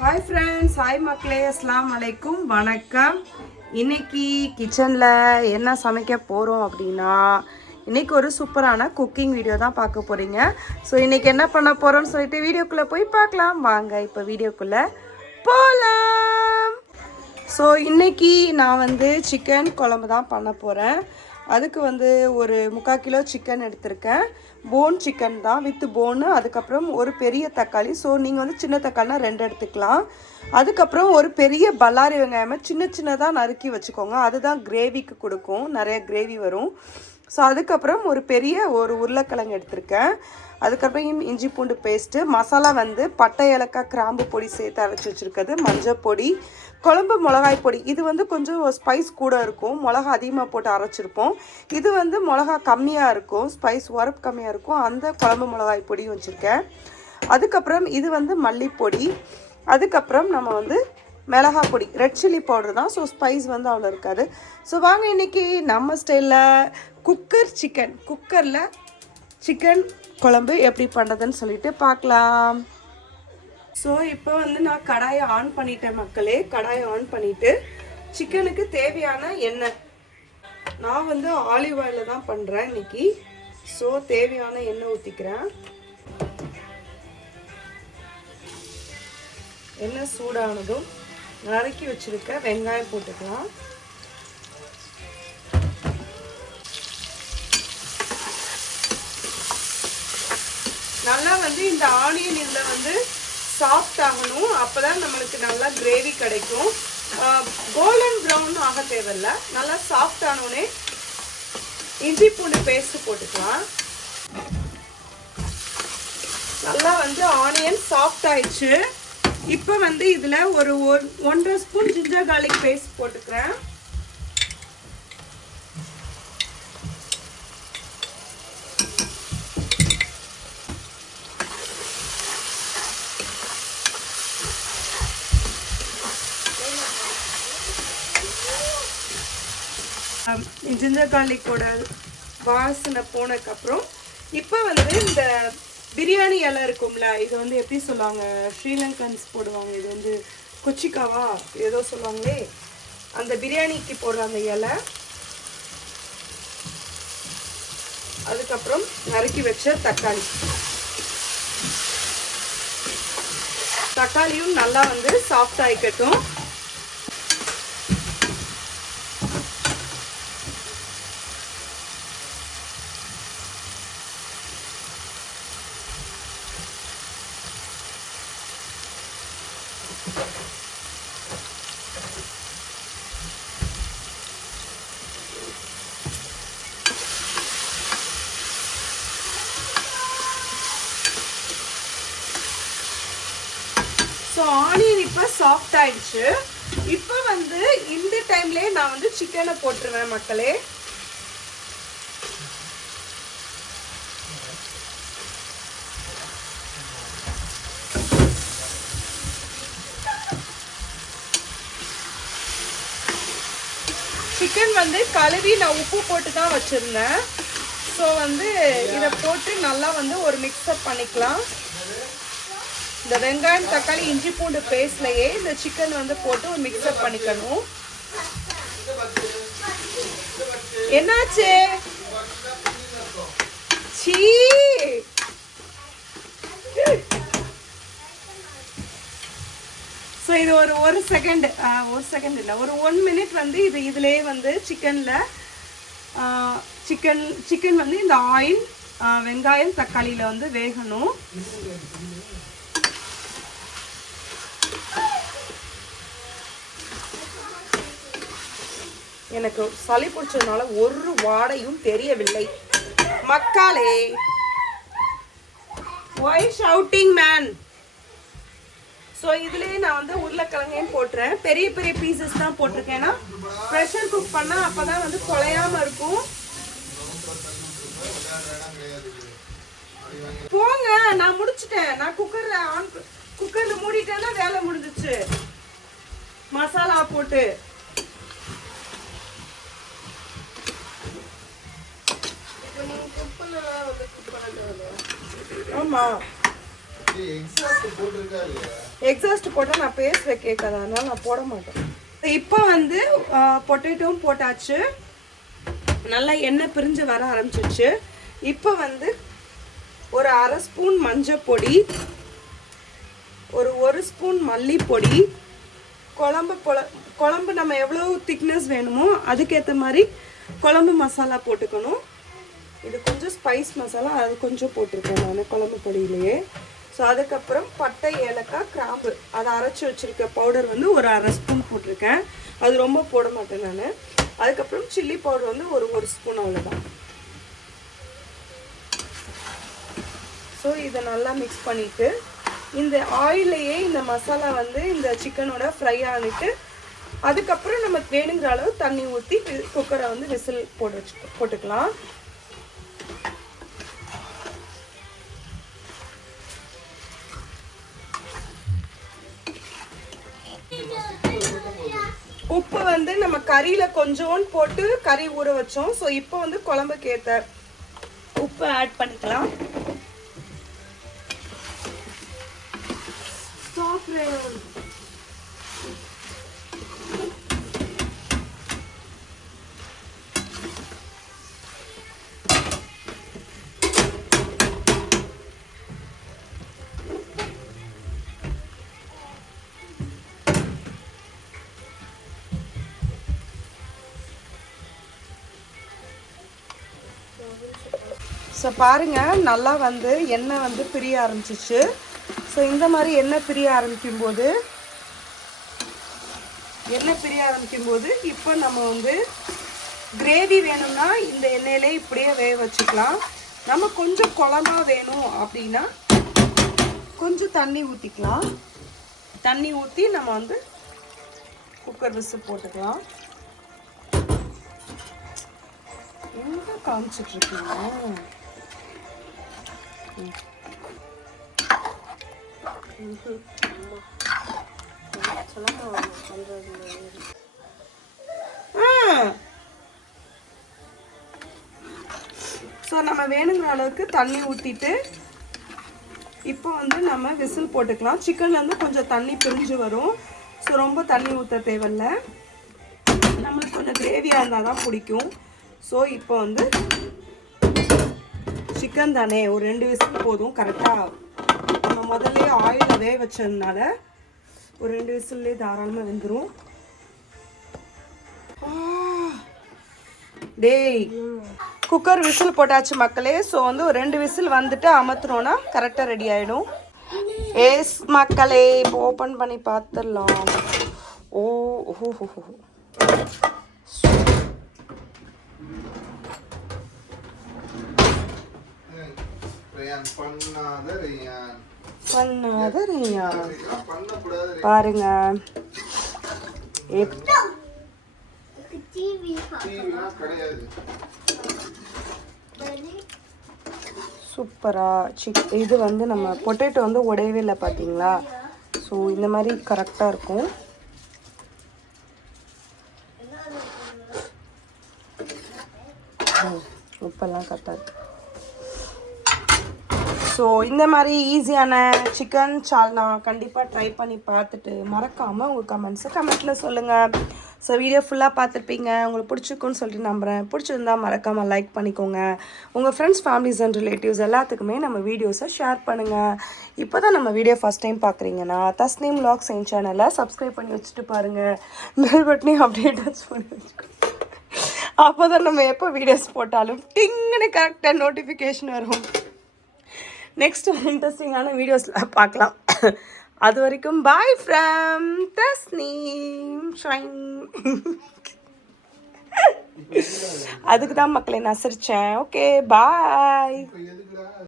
Hi friends, hi மக்களே, அஸ்ஸலாமு அலைக்கும், வணக்கம். இன்னைக்கு கிச்சனில் என்ன சமைக்க போகிறோம் அப்படின்னா, இன்றைக்கி ஒரு சூப்பரான குக்கிங் வீடியோ தான் பார்க்க போகிறீங்க. ஸோ இன்றைக்கி என்ன பண்ண போகிறோன்னு சொல்லிட்டு வீடியோக்குள்ளே போய் பார்க்கலாம் வாங்க. இப்போ வீடியோக்குள்ளே போகலாம். ஸோ இன்றைக்கி நான் சிக்கன் குழம்பு தான் பண்ண போகிறேன். அதுக்கு ஒரு 3/4 கிலோ சிக்கன் எடுத்திருக்கேன். போன் சிக்கன் தான், வித்து போனு. அதுக்கப்புறம் ஒரு பெரிய தக்காளி. ஸோ நீங்கள் சின்ன தக்காளினா 2 எடுத்துக்கலாம். அதுக்கப்புறம் ஒரு பெரிய பல்லாரி வெங்காயமாக சின்னதாக நறுக்கி வச்சுக்கோங்க. அதுதான் கிரேவிக்கு கொடுக்கும், நிறைய கிரேவி வரும். ஸோ அதுக்கப்புறம் ஒரு பெரிய உருளைக்கிழங்கு எடுத்திருக்கேன். அதுக்கப்புறம் இஞ்சி பூண்டு பேஸ்ட்டு, மசாலா பட்டை ஏலக்காய் கிராம்பு பொடி சேர்த்து அரைச்சி வச்சுருக்கிறது, மஞ்சள் பொடி, குழம்பு மிளகாய் பொடி. இது கொஞ்சம் ஸ்பைஸ் கூட இருக்கும், மிளகா அதிகமாக போட்டு அரைச்சிருப்போம். இது மிளகா கம்மியாக இருக்கும், ஸ்பைஸ் உரப்பு கம்மியாக இருக்கும், அந்த குழம்பு மிளகாய் பொடியும் வச்சுருக்கேன். அதுக்கப்புறம் இது மல்லிப்பொடி. அதுக்கப்புறம் நம்ம மிளகா பொடி, ரெட் சில்லி பவுடர் தான். ஸோ ஸ்பைஸ் அவ்வளோ இருக்காது. ஸோ வாங்க இன்றைக்கி நம்ம ஸ்டைலில் குக்கரில் சிக்கன் குழம்பு எப்படி பண்ணுறதுன்னு சொல்லிட்டு பார்க்கலாம். ஸோ இப்போ நான் கடாயை ஆன் பண்ணிட்டேன் மக்களே. கடாயை ஆன் பண்ணிவிட்டு சிக்கனுக்கு தேவையான எண்ணெய், நான் ஆலிவ் ஆயிலில் தான் பண்ணுறேன் இன்றைக்கி. ஸோ தேவையான எண்ணெய் ஊற்றிக்கிறேன். எண்ணெய் சூடானதும் நறுக்கி வச்சுருக்க வெங்காயம் போட்டுக்கலாம். நல்லா இந்த ஆனியன் இதில் சாஃப்ட் ஆகணும். அப்போ தான் நம்மளுக்கு நல்லா கிரேவி கிடைக்கும். கோல்டன் ப்ரௌன் ஆக தேவையில்லை. நல்லா சாஃப்ட் ஆனோடனே இஞ்சி பூண்டு பேஸ்ட்டு போட்டுக்கலாம். நல்லா ஆனியன் சாஃப்ட் ஆயிடுச்சு. இப்போ இதில் ஒரு 1.5 ஸ்பூன் ஜிஞ்சர் கார்லிக் பேஸ்ட் போட்டுக்கிறேன். ஜிஞ்சர் கார்லிக்கோட வாசனை போனதுக்கப்புறம் இப்போ இந்த பிரியாணி இலை இருக்கும்ல, இது எப்படி சொல்லுவாங்க, ஸ்ரீலங்கன்ஸ் போடுவாங்க. இது கொச்சிக்காவா ஏதோ சொல்லுவாங்களே, அந்த பிரியாணிக்கு போடுற அந்த இலை. அதுக்கப்புறம் நறுக்கி வச்ச தக்காளியும் நல்லா சாஃப்ட் ஆகிக்கட்டும். ஸோ ஆனியன் இப்போ சாஃப்ட் ஆயிடுச்சு. இப்போ இந்த டைம்லேயே நான் சிக்கனை போட்டுருவேன் மக்களே. சிக்கன் கழுவி நான் உப்பு போட்டு தான் வச்சுருந்தேன். ஸோ இதை போட்டு நல்லா ஒரு மிக்ஸ்அப் பண்ணிக்கலாம். இந்த வெங்காயம் தக்காளி இஞ்சி பூண்டு பேஸ்ட்லையே இந்த சிக்கன் போட்டு ஒரு மிக்ஸ்அப் பண்ணிக்கணும். என்னாச்சு? சீ, ஸோ இது ஒரு செகண்ட் இல்லை, ஒரு 1 மினிட் இது இதுலேயே சிக்கனில் சிக்கன் இந்த ஆயில் வெங்காயம் தக்காளியில் வேகணும். எனக்கு சளி பிடிச்சதுனால ஒரு வாடையும் தெரியவில்லை மக்களே. why shouting man? ஸோ இதுலேயே நான் உருளைக்கிழங்கையும் போட்டுறேன். பெரிய பெரிய பீசஸ் தான் போட்டிருக்கேன். ஏன்னா ப்ரெஷர் குக் பண்ணால் அப்போ தான் குழையாமல் இருக்கும். போங்க, நான் முடிச்சிட்டேன். நான் குக்கரில் மூடிட்டேன்னா வேலை முடிஞ்சிச்சு. மசாலா போட்டு ஆமாம் எக்ஸாஸ்ட் போட்டால் நான் பேசுகிறேன் கேட்காது, அதனால நான் போட மாட்டேன். இப்போ வந்து பொட்டேட்டோவும் போட்டாச்சு, நல்லா எண்ணெய் பிரிஞ்சு வர ஆரம்பிச்சிச்சு. இப்போ வந்து ஒரு 1/2 ஸ்பூன் மஞ்சள் பொடி, ஒரு 1 ஸ்பூன் மல்லிப்பொடி, குழம்பு நம்ம எவ்வளோ திக்னஸ் வேணுமோ அதுக்கேற்ற மாதிரி குழம்பு மசாலா போட்டுக்கணும். இது கொஞ்சம் ஸ்பைஸ் மசாலா, அது கொஞ்சம் போட்டிருக்கேன் நான் குழம்பு பொடியிலேயே. ஸோ அதுக்கப்புறம் பட்டை, ஏலக்காய், கிராம்பு அதை அரைச்சி வச்சுருக்க பவுடர் வந்து ஒரு 1/2 ஸ்பூன் போட்டிருக்கேன், அது ரொம்ப போட மாட்டேன் நான். அதுக்கப்புறம் சில்லி பவுடர் வந்து ஒரு ஸ்பூன், அவ்வளோதான். ஸோ இதை நல்லா மிக்ஸ் பண்ணிவிட்டு இந்த ஆயிலையே இந்த மசாலா வந்து இந்த சிக்கனோட ஃப்ரை ஆகிட்டு அதுக்கப்புறம் நம்ம வேணுங்கிற அளவு தண்ணி ஊற்றி குக்கரை வந்து விசில் போட்டுக்கலாம். உப்பு வந்து நம்ம கறியில் கொஞ்சோன்னு போட்டு கறி ஊற வச்சோம். ஸோ இப்போ வந்து குழம்புக்கு ஏற்ற உப்பு ஆட் பண்ணிக்கலாம். ஸோ பாருங்கள், நல்லா வந்து எண்ணெய் வந்து பிரிய ஆரம்பிச்சிச்சு. ஸோ இந்த மாதிரி எண்ணெய் பிரிய ஆரம்பிக்கும்போது இப்போ நம்ம வந்து கிரேவி வேணும்னா இந்த எண்ணெயிலே இப்படியே வேக வச்சுக்கலாம். நம்ம கொஞ்சம் குழம்பா வேணும் அப்படின்னா கொஞ்சம் தண்ணி ஊற்றிக்கலாம். தண்ணி ஊற்றி நம்ம வந்து குக்கர் விசில் போட்டுக்கலாம். எங்கே காமிச்சிட்ருக்கீங்க? ஸோ நம்ம வேணுங்கிற அளவுக்கு தண்ணி ஊற்றிட்டு இப்போ வந்து நம்ம விசில் போட்டுக்கலாம். சிக்கன்லேருந்து கொஞ்சம் தண்ணி பிரிஞ்சு வரும். ஸோ ரொம்ப தண்ணி ஊற்ற தேவையில்லை, நம்மளுக்கு கொஞ்சம் கிரேவியாக இருந்தால் தான் பிடிக்கும். ஸோ இப்போ வந்து சிக்கன் தானே, ஒரு 2 விசில் போதும் கரெக்டாக. நம்ம முதல்ல ஆயிலில் வேக வச்சதுனால ஒரு 2 விசில்லே தாராளமாக வெந்துடும். டேய், குக்கர் விசில் போட்டாச்சு மக்களே. ஸோ வந்து ஒரு 2 விசில் வந்துட்டு அமர்த்தினோன்னா கரெக்டாக ரெடி ஆகிடும். ஏஸ் மக்களே, இப்போ ஓப்பன் பண்ணி பார்த்துடலாம். ஓஹோ, பண்ணாத ரியான் பாருங்க. சூப்பரா இது வந்து நம்ம பொட்டேட்டோ வந்து உடையவே இல்லை பார்த்தீங்களா? ஸோ இந்த மாதிரி கரெக்டாக இருக்கும். உப்பெல்லாம் கரெக்டாக இருக்கு. ஸோ இந்த மாதிரி ஈஸியான சிக்கன் சால்னா கண்டிப்பாக ட்ரை பண்ணி பார்த்துட்டு மறக்காமல் உங்கள் கமெண்ட்டில் சொல்லுங்கள். ஸோ வீடியோ ஃபுல்லாக பார்த்துருப்பீங்க, உங்களுக்கு பிடிச்சிருக்குன்னு சொல்லிட்டு நம்புகிறேன். பிடிச்சிருந்தால் மறக்காமல் லைக் பண்ணிக்கோங்க. உங்கள் ஃப்ரெண்ட்ஸ், ஃபேமிலிஸ் அண்ட் ரிலேட்டிவ்ஸ் எல்லாத்துக்குமே நம்ம வீடியோஸை ஷேர் பண்ணுங்கள். இப்போ தான் நம்ம வீடியோ ஃபஸ்ட் டைம் பார்க்குறீங்கன்னா தஸ்னீம் வ்ளாக்ஸ் என் சேனலை சப்ஸ்கிரைப் பண்ணி வச்சுட்டு பாருங்கள். பெல் பட்டனையும் அப்படியே டச் பண்ணி வச்சுக்கோங்க. அப்போ தான் நம்ம எப்போ வீடியோஸ் போட்டாலும் டிங்குன்னு கரெக்டாக நோட்டிஃபிகேஷன் வரும். நெக்ஸ்ட் இன்ட்ரெஸ்டிங்கான வீடியோஸில் பார்க்கலாம். அது வரைக்கும் பாய் ஃப்ரம் தஸ்னீம். அதுக்கு தான் மக்களை நான் சிரித்தேன். ஓகே, பாய்.